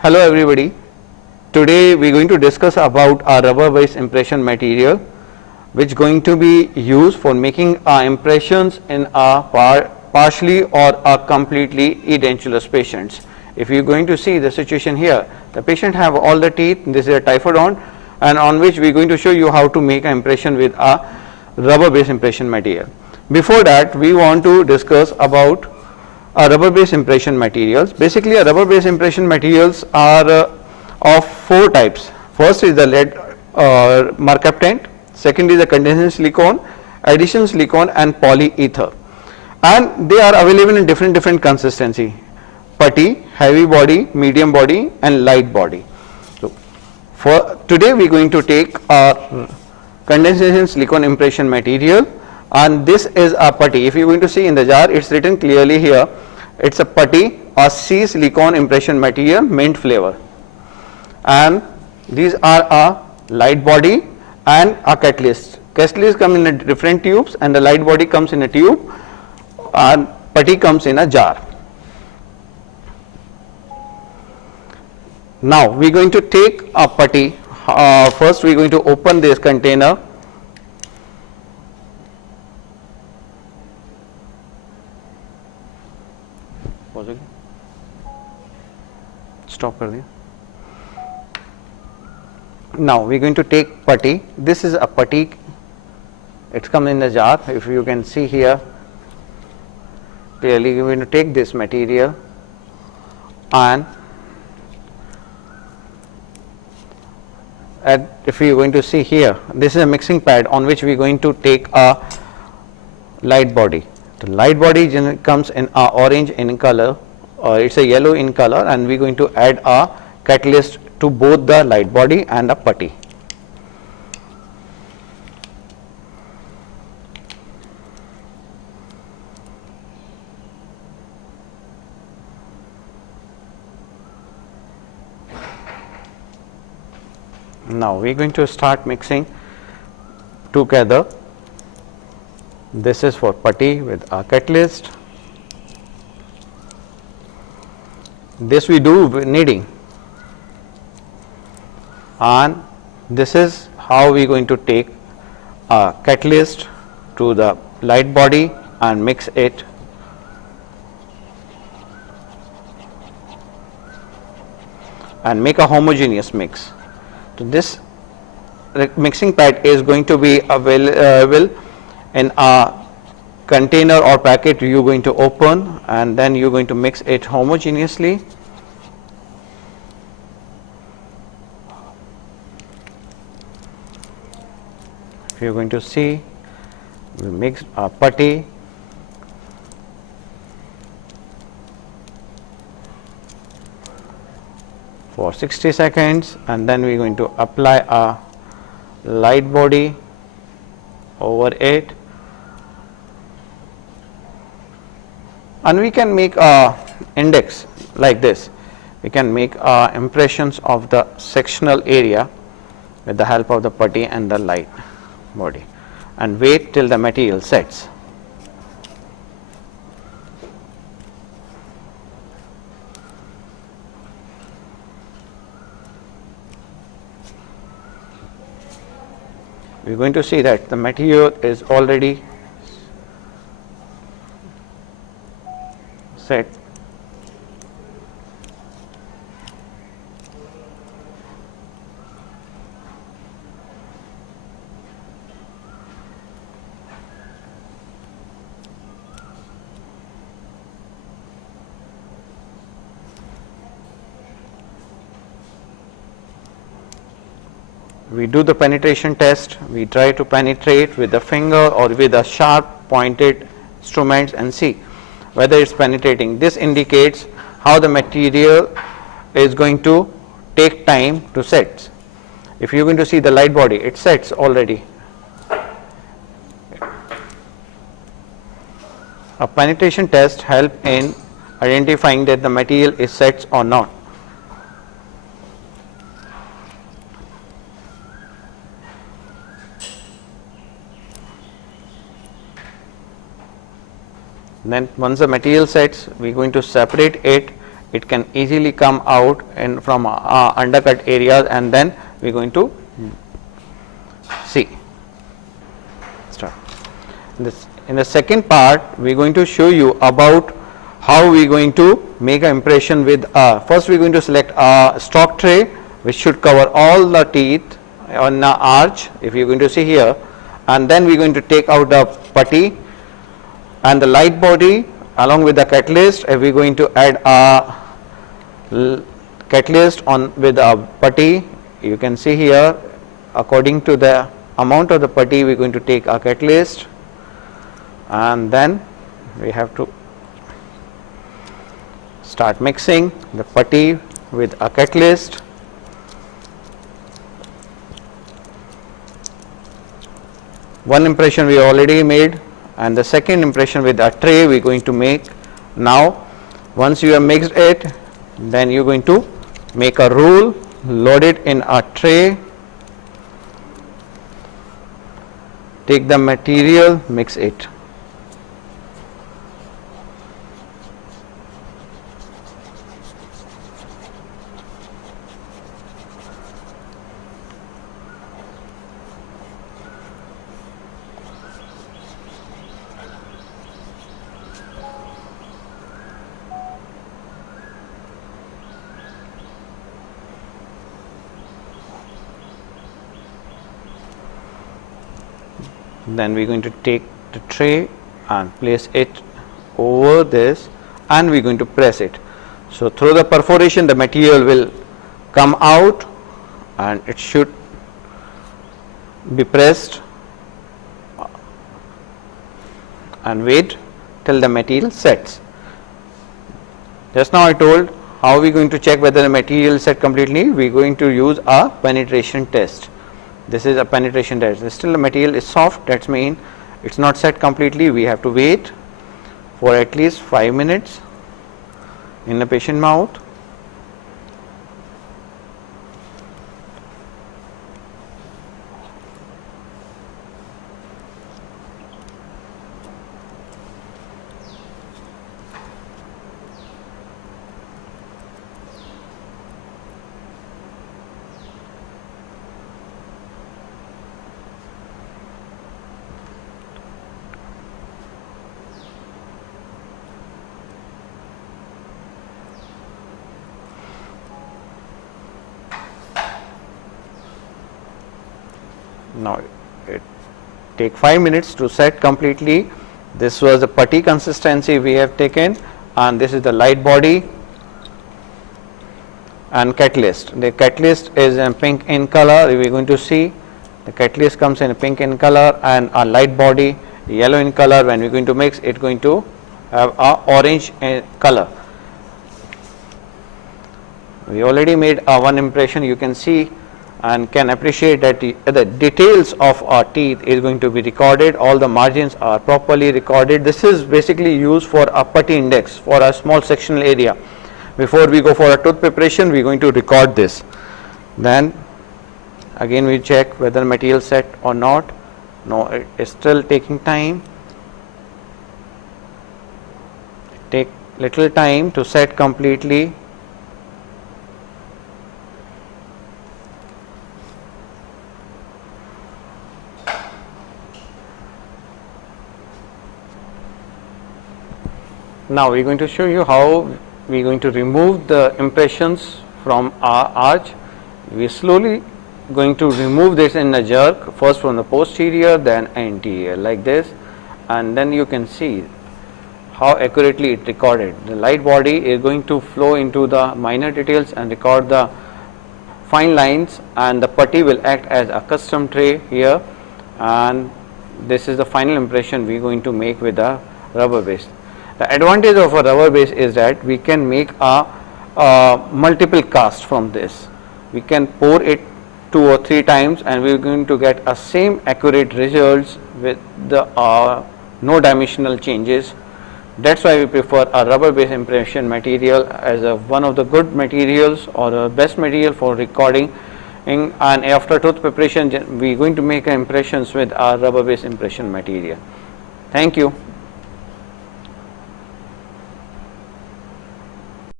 Hello everybody. Today we are going to discuss about our rubber based impression material which is going to be used for making our impressions in our partially or completely edentulous patients. If you are going to see the situation here, the patient have all the teeth, this is a typhodont, and on which we are going to show you how to make an impression with a rubber based impression material. Before that, we want to discuss about rubber based impression materials. Basically, rubber based impression materials are of four types. First is the lead mercaptant, second is the condensed silicone, addition silicone, and polyether, and they are available in different consistency: putty, heavy body, medium body, and light body. So for today we are going to take our condensation silicone impression material, and this is a putty. If you are going to see in the jar, it's written clearly here, it's a putty or C silicone impression material, mint flavor, and these are a light body and a catalyst. Catalyst come in a different tubes and the light body comes in a tube and putty comes in a jar. Now we are going to take a putty. First we are going to open this container. Stop कर दिया. Now we are going to take putty. This is a putty. It's come in the jar. If you can see here clearly, we are going to take this material, and if you are going to see here, this is a mixing pad on which we are going to take a light body. The light body comes in orange in color, it's a yellow in color, and we are going to add a catalyst to both the light body and the putty. Now we are going to start mixing together. This is for putty with a catalyst. This we do with kneading, and this is how we are going to take a catalyst to the light body and mix it. And make a homogeneous mix. So this mixing pad is going to be available in a container or packet you are going to open, and then you are going to mix it homogeneously. If you are going to see, we mix a putty, for 60 seconds, and then we are going to apply a light body over it, and we can make a index like this. We can make impressions of the sectional area with the help of the putty and the light body, and wait till the material sets. We are going to see that the material is already set. We do the penetration test. We try to penetrate with the finger or with a sharp pointed instruments and see whether it's penetrating. This indicates how the material is going to take time to set. If you're going to see the light body, it sets already. A penetration test helps in identifying that the material is set or not. Then once the material sets, we are going to separate it it can easily come out and from undercut areas, and then we are going to see. Start. In the second part, we are going to show you about how we are going to make an impression with first we are going to select a stock tray which should cover all the teeth on the arch, if you are going to see here, and then we are going to take out the putty and the light body along with the catalyst. We are going to add a catalyst on with a putty. You can see here, according to the amount of the putty, we are going to take a catalyst, and then we have to start mixing the putty with a catalyst. One impression we already made, and the second impression with a tray we are going to make now. Once you have mixed it, then you are going to make a roll, load it in a tray, take the material, mix it. Then we are going to take the tray and place it over this, and we are going to press it. So through the perforation the material will come out, and it should be pressed, and wait till the material sets. Just now I told how we are going to check whether the material is set completely. We are going to use a penetration test. This is a penetration test. Still the material is soft, that means it is not set completely. We have to wait for at least 5 minutes in the patient mouth. Now it take 5 minutes to set completely. This was the putty consistency we have taken, and this is the light body and catalyst. The catalyst is in pink in color. We are going to see the catalyst comes in pink in color, and a light body yellow in color. When we are going to mix, it is going to have a orange color. We already made a one impression. You can see and can appreciate that the details of our teeth is going to be recorded. All the margins are properly recorded. This is basically used for a putty index for a small sectional area. Before we go for a tooth preparation, we are going to record this. Then again we check whether material set or not. No, it is still taking time. Take little time to set completely. Now we are going to show you how we are going to remove the impressions from our arch. We are slowly going to remove this in a jerk, first from the posterior, then anterior, like this, and then you can see how accurately it recorded. The light body is going to flow into the minor details and record the fine lines, and the putty will act as a custom tray here, and this is the final impression we are going to make with the rubber base. The advantage of a rubber base is that we can make a multiple cast from this. We can pour it 2 or 3 times, and we are going to get a same accurate results with the no dimensional changes. That's why we prefer a rubber base impression material as one of the good materials or the best material for recording. And after tooth preparation, we are going to make impressions with our rubber base impression material. Thank you.